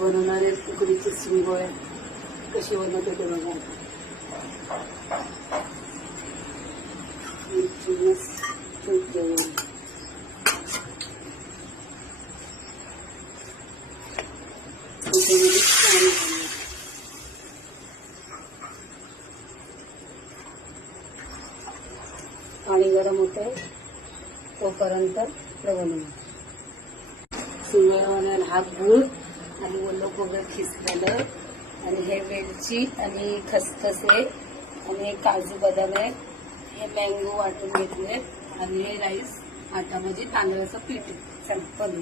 बनवणार आहे उकडीची शिंगोळे. कशी बनवते ते बघा. पाणी गरम होते तोपर्यंत बनवून शिंगोळे बनवायला हा गूळ आणि ओलं खोबरं खिसलेलं आणि हे वेलची आणि खसखसे आणि हे काजू बदाम आहे. हे मँगो वाटून घेतले आणि हे राईस आटा म्हणजे तांदळाचं पीठ बनवून